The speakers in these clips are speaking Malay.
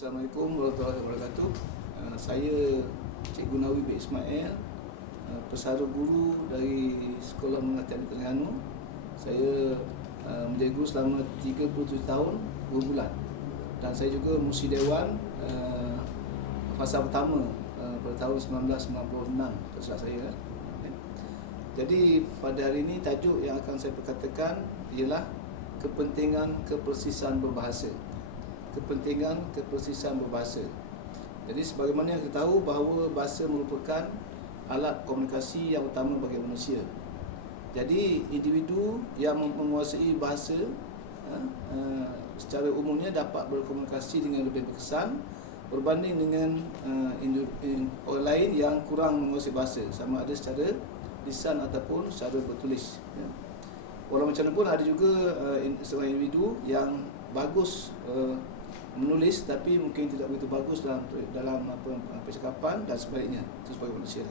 Assalamualaikum warahmatullahi wabarakatuh. Saya Cikgu Nawi bin Ismail, pesara guru dari Sekolah Menengah Teknik Terengganu. Saya menjadi guru selama 37 tahun 2 bulan. Dan saya juga Musi Dewan fasa pertama pada tahun 1996, tersalah saya. Jadi pada hari ini tajuk yang akan saya perkatakan ialah kepentingan kepersisan berbahasa. Kepentingan kepersisan berbahasa. Jadi sebagaimana yang kita tahu bahawa bahasa merupakan alat komunikasi yang utama bagi manusia. Jadi individu yang menguasai bahasa secara umumnya dapat berkomunikasi dengan lebih berkesan berbanding dengan orang lain yang kurang menguasai bahasa, sama ada secara lisan ataupun secara bertulis. Walau macam mana pun ada juga seorang individu yang bagus menulis tapi mungkin tidak begitu bagus dalam percakapan dan sebaliknya. Itu sebagai manusia.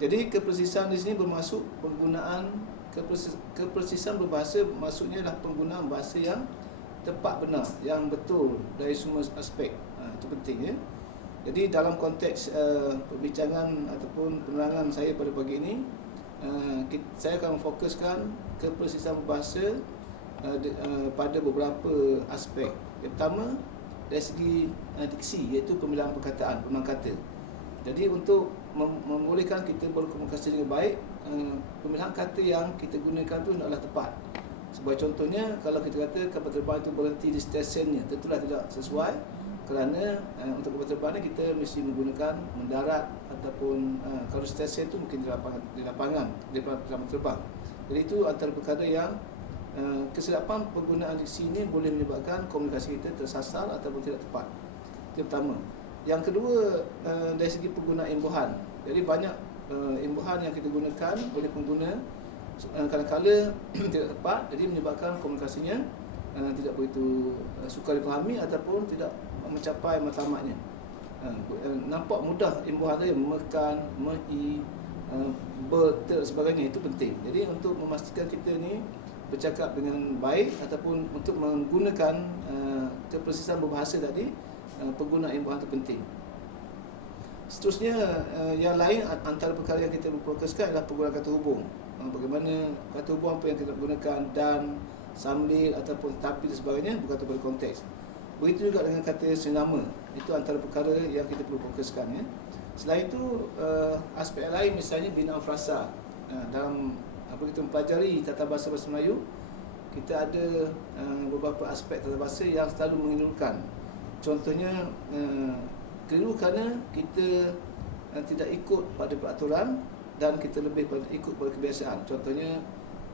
Jadi kepersisan di sini bermaksud penggunaan kepersisan berbahasa, maksudnya adalah penggunaan bahasa yang tepat, benar, yang betul dari semua aspek. Itu penting, ya. Jadi dalam konteks perbincangan ataupun penerangan saya pada pagi ini, saya akan memfokuskan kepersisan berbahasa pada beberapa aspek. Yang pertama dari segi diksi, iaitu pemilihan perkataan, pemilihan kata. Jadi untuk membolehkan kita berkomunikasi dengan baik, pemilihan kata yang kita gunakan tu adalah tepat. Sebagai contohnya, kalau kita kata kapal terbang itu berhenti di stesen-nya, tentulah tidak sesuai, kerana untuk kapal terbang ni kita mesti menggunakan mendarat ataupun kalau stesen tu mungkin di lapangan di kapal terbang. Jadi itu antara perkara yang kesilapan penggunaan diksi ini boleh menyebabkan komunikasi kita tersasar ataupun tidak tepat. Itu pertama. Yang kedua, dari segi penggunaan imbuhan. Jadi banyak imbuhan yang kita gunakan oleh pengguna kadang-kadang tidak tepat, jadi menyebabkan komunikasinya tidak begitu sukar dipahami ataupun tidak mencapai matlamatnya. Nampak mudah imbuhan tadi, mekan, mei, ber, dan sebagainya, itu penting. Jadi untuk memastikan kita ni bercakap dengan baik ataupun untuk menggunakan kepersisan berbahasa tadi, penggunaan imbuhan itu penting. Seterusnya, yang lain antara perkara yang kita berfokuskan adalah penggunaan kata hubung. Bagaimana kata hubung apa yang kita gunakan, dan, sambil ataupun tapi dan sebagainya bergantung pada konteks. Begitu juga dengan kata senama. Itu antara perkara yang kita perlu fokuskan, ya. Selain itu, aspek lain misalnya binaan frasa. Dalam kita mempelajari tata bahasa Melayu, kita ada beberapa aspek tata bahasa yang selalu mengelirukan. Contohnya, keliru kerana kita tidak ikut pada peraturan dan kita lebih ikut pada kebiasaan. Contohnya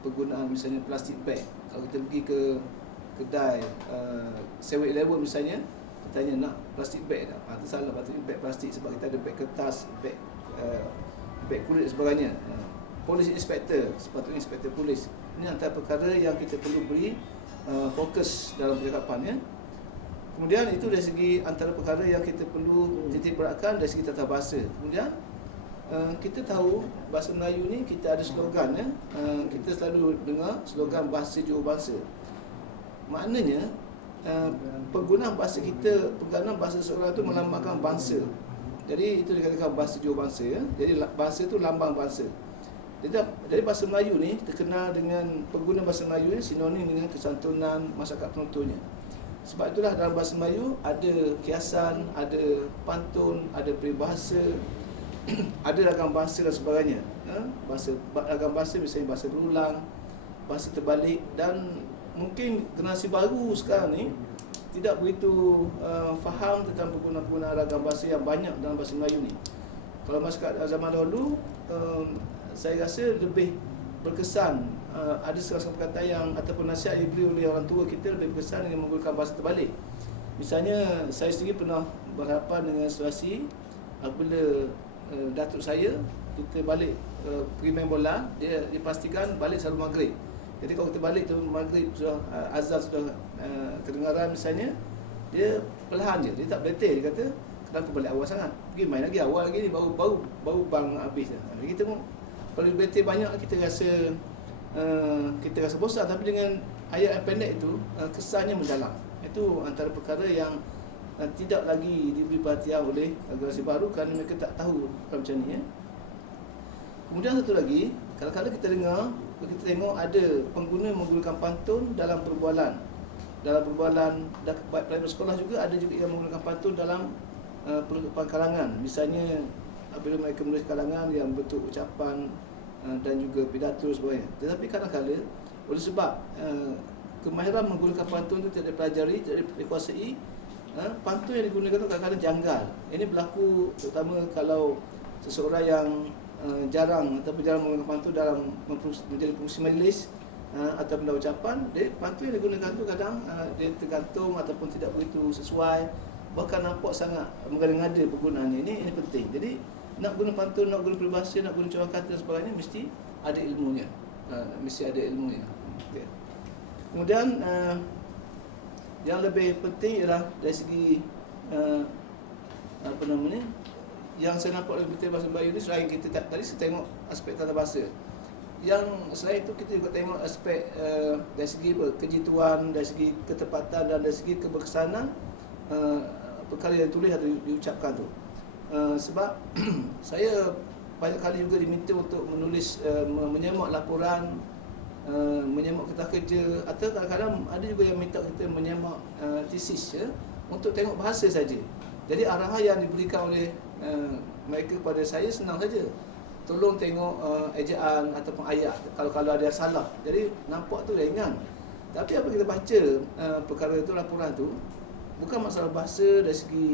penggunaan misalnya plastik bag. Kalau kita pergi ke kedai 7-Eleven misalnya, kita tanya nak plastik bag tak? Itu salah, bag plastik sebab kita ada bag kertas, bag kulit dan sebagainya. Polis inspektor, sepatutnya inspektor polis. Ini antara perkara yang kita perlu beri fokus dalam percakapan, ya. Kemudian itu dari segi antara perkara yang kita perlu titik beratkan dari segi tata bahasa. Kemudian kita tahu bahasa Melayu ni kita ada slogan, ya. Kita selalu dengar slogan bahasa jurubangsa. Maknanya penggunaan bahasa kita, penggunaan bahasa seorang itu melambangkan bangsa. Jadi itu dikatakan bahasa jurubangsa, ya. Jadi bahasa itu lambang bangsa. Jadi bahasa Melayu ni terkenal dengan pengguna bahasa Melayu ni sinonim dengan kesantunan masyarakat penuturnya. Sebab itulah dalam bahasa Melayu ada kiasan, ada pantun, ada peribahasa, ada ragam bahasa dan sebagainya. Ragam bahasa misalnya bahasa berulang, bahasa terbalik, dan mungkin generasi baru sekarang ni tidak begitu faham tentang penggunaan ragam bahasa yang banyak dalam bahasa Melayu ni. Kalau masyarakat zaman dahulu, saya rasa lebih berkesan, ada serangkaian perkataan yang ataupun nasihat yang diberi oleh orang tua kita lebih berkesan dengan menggunakan bahasa terbalik. Misalnya, saya sendiri pernah berhadapan dengan situasi apabila datuk saya, kita balik pergi main bola, dia dipastikan balik selalu maghrib. Jadi kalau kita balik tu maghrib sudah azan sudah kedengaran misalnya, dia perlahan je, dia tak betul, dia kata kenapa balik awal sangat, pergi main lagi, awal lagi ni baru bang habis. Kita pun kalau betul banyak kita rasa bosan, tapi dengan ayat yang pendek itu kesannya mendalam. Itu antara perkara yang tidak lagi diberi perhatian oleh generasi baru kerana mereka tak tahu macam ni. Kemudian satu lagi, kadang-kadang kita tengok ada pengguna menggunakan pantun dalam perbualan. Dalam perbualan private sekolah juga ada juga yang menggunakan pantun dalam penutupan kalangan. Misalnya apabila mereka menulis kalangan yang bentuk ucapan dan juga pidato sebagainya. Tetapi kadang-kadang oleh sebab kemahiran menggunakan pantun itu tidak dipelajari, tidak dikuasai, pantun yang digunakan itu kadang-kadang janggal. Ini berlaku terutama kalau seseorang yang jarang menggunakan pantun dalam menjadi pengurusi majlis atau benda ucapan, pantun yang digunakan itu kadang dia tergantung ataupun tidak begitu sesuai, bahkan nampak sangat mengada-ngada penggunaannya. Ini penting. Jadi nak guna pantun, nak guna peribahasa, nak guna cara kata dan sebagainya mesti ada ilmunya. Okay. Kemudian yang lebih penting ialah dari segi yang saya nampak dalam Butir Bahasa Melayu ni, selain kita tadi saya tengok aspek tata bahasa, yang selain itu kita juga tengok aspek dari segi kejituan, dari segi ketepatan dan dari segi keberkesanan perkara yang tulis atau diucapkan tu. Sebab saya banyak kali juga diminta untuk menulis, menyemak laporan, menyemak kertas kerja, atau kadang-kadang ada juga yang minta kita menyemak tesis untuk tengok bahasa saja. Jadi arahan yang diberikan oleh mereka kepada saya senang saja. Tolong tengok ejaan ataupun ayat kalau ada yang salah. Jadi nampak tu ringan. Tapi apa kita baca perkara itu, laporan tu, bukan masalah bahasa dari segi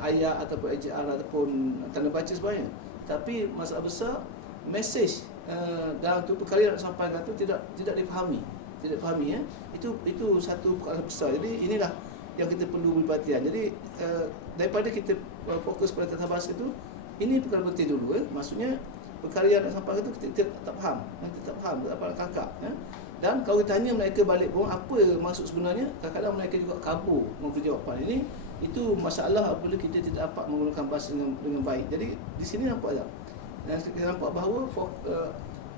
ayat ataupun ejaan ataupun tanda baca sebagainya. Tapi masalah besar mesej dalam tu perkara yang nak sampaikan tu tidak difahami. Itu satu perkara besar. Jadi inilah yang kita perlu beri perhatian. Jadi daripada kita fokus pada tata bahasa itu, ini perkara penting dulu. Maksudnya perkara yang nak sampaikan itu kita tak faham, tak faham kakak. Dan kalau kita tanya mereka balik pun apa maksud sebenarnya, kadang-kadang mereka juga kabur memberi jawapan. Itu masalah apabila kita tidak dapat menggunakan bahasa dengan baik. Jadi di sini nampak tak? Dan kita nampak bahawa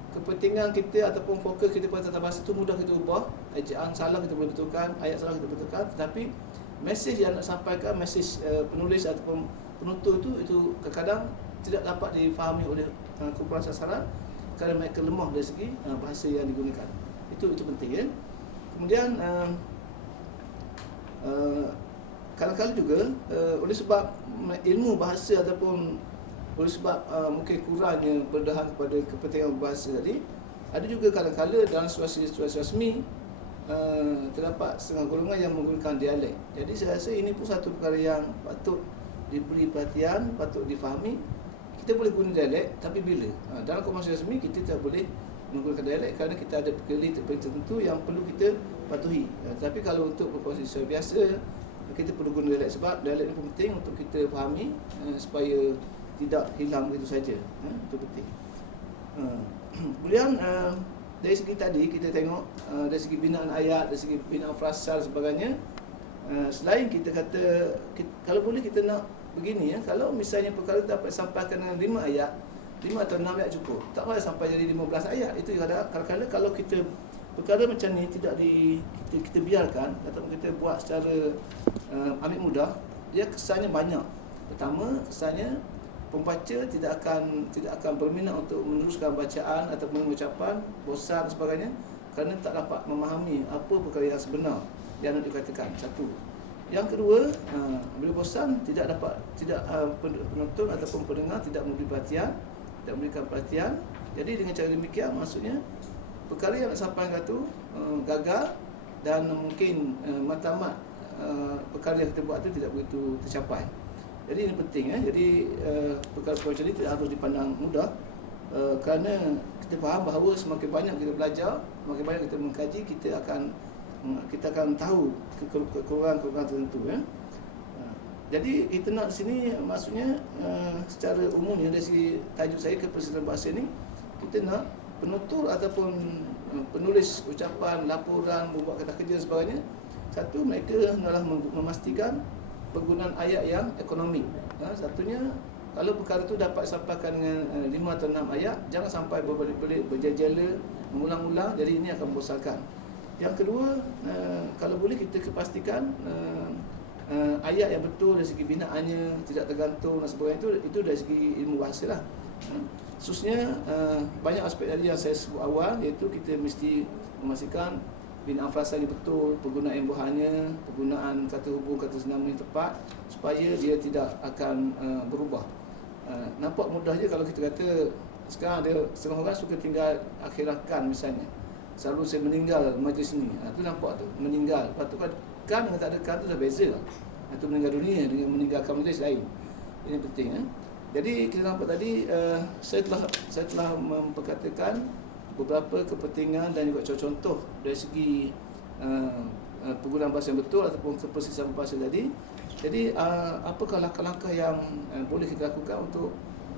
kepentingan kita ataupun fokus kita pada tata bahasa itu mudah kita ubah. Ejaan salah kita boleh betulkan, ayat salah kita betulkan, tetapi mesej yang nak sampaikan, mesej penulis ataupun penutur itu kadang-kadang tidak dapat difahami oleh kumpulan sasaran kerana mereka lemah dari segi bahasa yang digunakan. Itu penting. Kemudian kadang-kadang juga oleh sebab ilmu bahasa ataupun oleh sebab mungkin kurangnya pendedahan kepada kepentingan bahasa tadi, ada juga kadang-kadang dalam situasi rasmi terdapat setengah golongan yang menggunakan dialek. Jadi saya rasa ini pun satu perkara yang patut diberi perhatian, patut difahami. Kita boleh guna dialek, tapi bila? Dalam komunikasi rasmi kita tak boleh menggunakan dialek kerana kita ada perkara tertentu yang perlu kita patuhi. Tapi kalau untuk berkomunikasi secara biasa, kita perlu guna dialek sebab dialek ini penting untuk kita fahami supaya tidak hilang begitu saja. Itu penting. Kemudian dari segi tadi kita tengok dari segi binaan ayat, dari segi binaan frasa dan sebagainya. Selain kita kata kalau boleh kita nak begini, kalau misalnya perkara dapat sampaikan dengan 5 ayat, 5 atau 6 ayat cukup. Tak payah sampai jadi 15 ayat. Itu kadang-kadang kalau kita perkara macam ni tidak kita biarkan ataupun kita buat secara ambil mudah, dia kesannya banyak. Pertama, kesannya pembaca tidak akan berminat untuk meneruskan bacaan ataupun ucapan, bosan dan sebagainya kerana tak dapat memahami apa perkara yang sebenar yang nak dikatakan. Satu. Yang kedua, bila bosan tidak penonton ataupun pendengar tidak memberikan perhatian. Jadi dengan cara demikian maksudnya perkara yang nak sampaikan tu gagal dan mungkin matlamat perkara yang kita buat tu tidak begitu tercapai. Jadi ini penting. Jadi perkara macam ini tidak harus dipandang mudah kerana kita faham bahawa semakin banyak kita belajar, semakin banyak kita mengkaji, kita akan tahu kekurangan-kekurangan tertentu. Jadi kita nak sini maksudnya secara umumnya dari segi tajuk saya kepersediaan bahasa ni, kita nak penutur ataupun penulis ucapan, laporan, membuat kata kerja dan sebagainya. Satu, mereka hendaklah memastikan penggunaan ayat yang ekonomik. Satunya, kalau perkara itu dapat disampaikan dengan 5 atau 6 ayat, jangan sampai berbelit-belit, berjejela, mengulang-ulang, jadi ini akan membosankan. Yang kedua, kalau boleh kita pastikan ayat yang betul dari segi binaannya, tidak tergantung dan sebagainya, itu dari segi ilmu bahasa lah. Khususnya banyak aspek tadi yang saya sebut awal, iaitu kita mesti memastikan binaan frasa ini betul, penggunaan buhannya, penggunaan kata hubung, kata senama yang tepat, supaya dia tidak akan berubah. Nampak mudah je kalau kita kata sekarang ada setengah orang suka tinggal akhirakan misalnya. Selalu saya meninggal majlis ni. Tu nampak tu, meninggal. Lepas tu kan dengan tak ada kan tu dah beza lah. Itu meninggal dunia dengan meninggalkan majlis lain. Ini penting. Jadi kita nampak tadi saya telah memperkatakan beberapa kepentingan dan juga contoh dari segi penggunaan bahasa yang betul ataupun kepersisian bahasa tadi. Jadi apakah langkah-langkah yang boleh kita lakukan untuk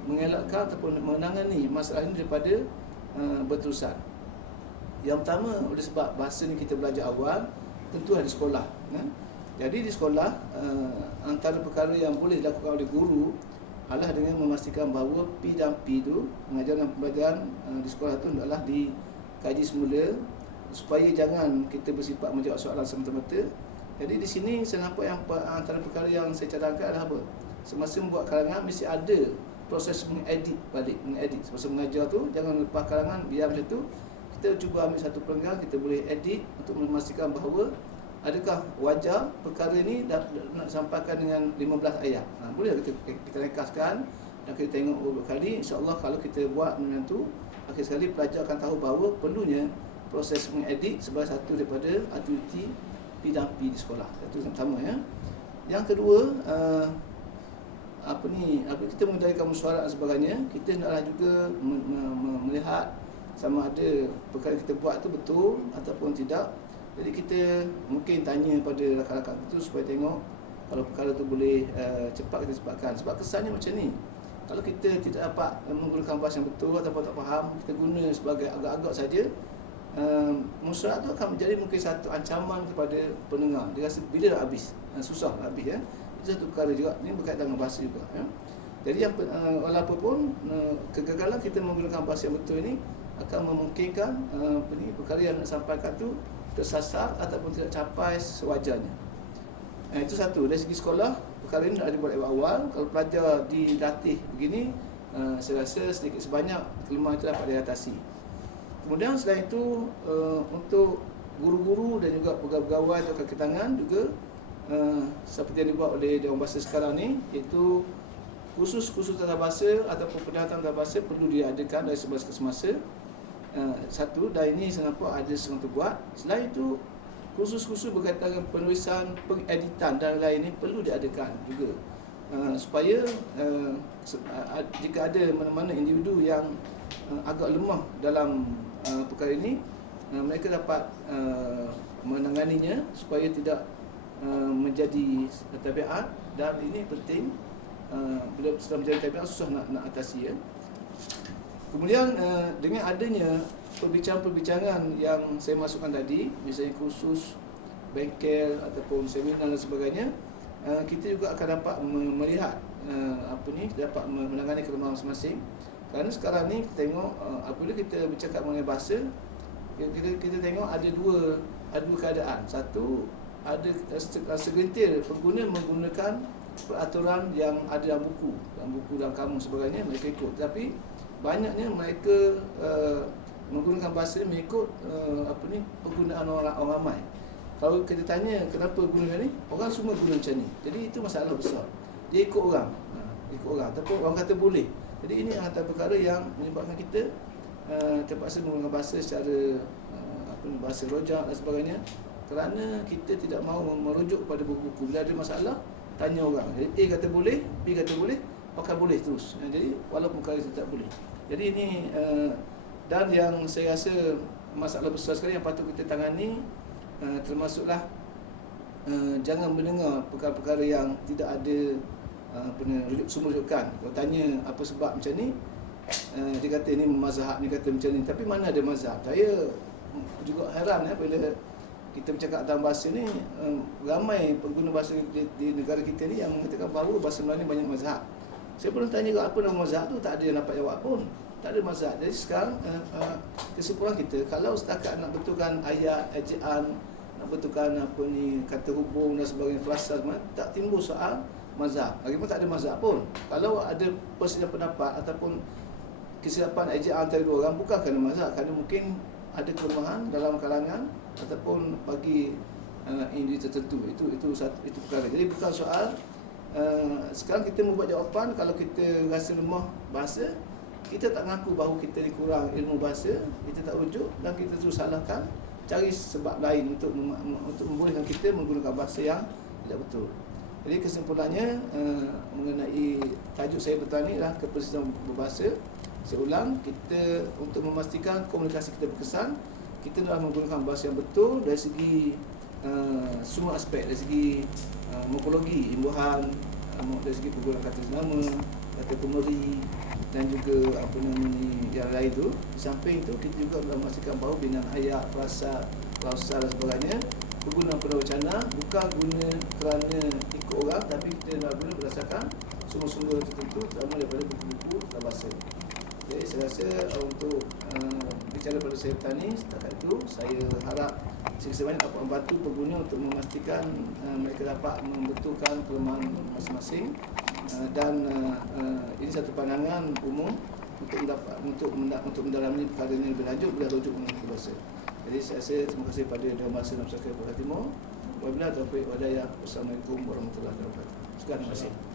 mengelakkan ataupun menangani masalah ini daripada berterusan. Yang pertama, oleh sebab bahasa ni kita belajar awal, tentu ada sekolah. Jadi di sekolah, antara perkara yang boleh dilakukan oleh guru adalah dengan memastikan bahawa P dan P tu, pengajaran dan pembelajaran di sekolah tu adalah dikaji semula, supaya jangan kita bersifat menjawab soalan semata-mata. Jadi di sini saya nampak yang antara perkara yang saya cadangkan adalah apa? Semasa membuat karangan mesti ada proses mengedit balik, mengedit. Semasa mengajar tu jangan lepas karangan biar macam tu. Kita cuba ambil satu perenggan, kita boleh edit untuk memastikan bahawa adakah wajar perkara ni nak sampaikan dengan 15 ayat. Boleh kita ringkaskan dan kita tengok beberapa kali. InsyaAllah kalau kita buat macam tu, akhir sekali pelajar akan tahu bahawa perlunya proses mengedit sebagai satu daripada aktiviti P dan P di sekolah. Itu yang pertama ya. Yang kedua, kita mengendalikan mesyuarat dan sebagainya, kita naklah juga melihat sama ada perkara kita buat tu betul ataupun tidak. Jadi kita mungkin tanya pada rakan-rakan itu supaya tengok kalau perkara tu boleh cepat kita cepatkan. Sebab kesannya macam ni, kalau kita tidak dapat menggunakan bahasa yang betul ataupun tak faham, kita guna sebagai agak-agak saja, mesyuarat tu akan menjadi mungkin satu ancaman kepada pendengar. Dia rasa bila nak habis, susah nak habis ya. Itu satu perkara juga, ini berkaitan dengan bahasa juga ya. Jadi yang walaupun pun kegagalan kita menggunakan bahasa yang betul ini akan memungkinkan perkara yang nak sampaikan tu tersasar ataupun tidak capai sewajarnya. Itu satu, dari segi sekolah perkara ini nak dibuat awal. Kalau pelajar dilatih begini, saya rasa sedikit sebanyak kelemahan itu dapat diatasi. Kemudian selain itu, untuk guru-guru dan juga pegawai-pegawai atau kaki tangan juga, seperti yang dibuat oleh Dewan Bahasa sekarang ni, iaitu kursus-kursus tata bahasa ataupun pendataan tata bahasa perlu diadakan dari semasa ke semasa. Satu, dan ini saya nampak ada seorang tu buat. Selain itu, kursus-kursus berkaitan dengan penulisan, pengeditan dan lain ini perlu diadakan juga, supaya jika ada mana-mana individu yang agak lemah dalam perkara ini, mereka dapat menanganinya supaya tidak menjadi tabiat. Dan ini penting, bila setelah menjadi tabiat susah nak atasi ya. Kemudian dengan adanya perbincangan-perbincangan yang saya masukkan tadi, misalnya kursus, bengkel ataupun seminar dan sebagainya, kita juga akan dapat melihat kita dapat menangani kelemahan masing-masing. Kerana sekarang ni kita tengok apabila kita bercakap mengenai bahasa, kita tengok ada dua keadaan. Satu, ada segelintir pengguna menggunakan peraturan yang ada dalam buku dalam kamus sebagainya, mereka ikut. Tapi banyaknya mereka menggunakan bahasa mengikut penggunaan orang ramai. Kalau kita tanya kenapa guna ni, orang semua guna macam ni. Jadi itu masalah besar. Dia ikut orang, ataupun orang kata boleh. Jadi ini antara perkara yang menyebabkan kita terpaksa menggunakan bahasa secara bahasa rojak dan sebagainya, kerana kita tidak mahu merujuk pada buku-buku. Bila ada masalah, tanya orang. Jadi A kata boleh, B kata boleh, pakai boleh terus. Jadi walaupun perkara itu tak boleh. Jadi ini dan yang saya rasa masalah besar sekali yang patut kita tangani, termasuklah jangan mendengar perkara-perkara yang tidak ada sumber rujukan. Kalau tanya apa sebab macam ni, dia kata ini mazhab, dia kata macam ni. Tapi mana ada mazhab? Saya juga heran bila kita bercakap tentang bahasa ni, ramai pengguna bahasa di negara kita ni yang mengatakan bahawa bahasa Melayu ni banyak mazhab. Saya pernah tanya juga apa nama mazhab tu, tak ada yang dapat jawab pun. Tak ada mazhab. Jadi sekarang kesimpulan kita, kalau setakat nak betulkan ayat, ejaan nak betulkan apa ni kata hubung dan sebagainya, frasa, tak timbul soal mazhab. Lagipun tak ada mazhab pun. Kalau ada perselisihan pendapat ataupun kesilapan ejaan antara dua orang, bukan kerana mazhab, kerana mungkin ada kelemahan dalam kalangan ataupun bagi individu tertentu. Itu perkara. Jadi bukan soal sekarang kita membuat jawapan. Kalau kita rasa lemah bahasa, kita tak mengaku bahawa kita dikurang ilmu bahasa, kita tak rujuk dan kita terus salahkan, cari sebab lain untuk membolehkan kita menggunakan bahasa yang tidak betul. Jadi kesimpulannya mengenai tajuk saya petang ni adalah keprecisan berbahasa. Saya ulang, kita untuk memastikan komunikasi kita berkesan, kita adalah menggunakan bahasa yang betul dari segi semua aspek, dari segi morfologi, imbuhan, dari segi penggunaan kata nama, kata pemberi dan juga apa namanya yang lain tu. Di samping itu kita juga telah memastikan bahawa binaan ayat, frasa, klausa dan sebagainya penggunaan wacana bukan guna kerana ikut orang, tapi kita nak guna berdasarkan sumber-sumber tertentu, terutama daripada buku-buku bahasa. Jadi saya rasa untuk bicara pada saya petani setakat itu, saya harap sebanyak dapat membantu pengguna untuk memastikan mereka dapat membetulkan kelemahan masing-masing, dan ini satu pandangan umum untuk mendalami perkara ini lebih lanjut boleh rujuk mengenai bahasa. Jadi saya rasa terima kasih pada Dewan Bahasa dan Pusaka Pulau Timur. Wabillahi taufiq wal hidayah. Wassalamualaikum warahmatullahi wabarakatuh. Sekian, terima kasih.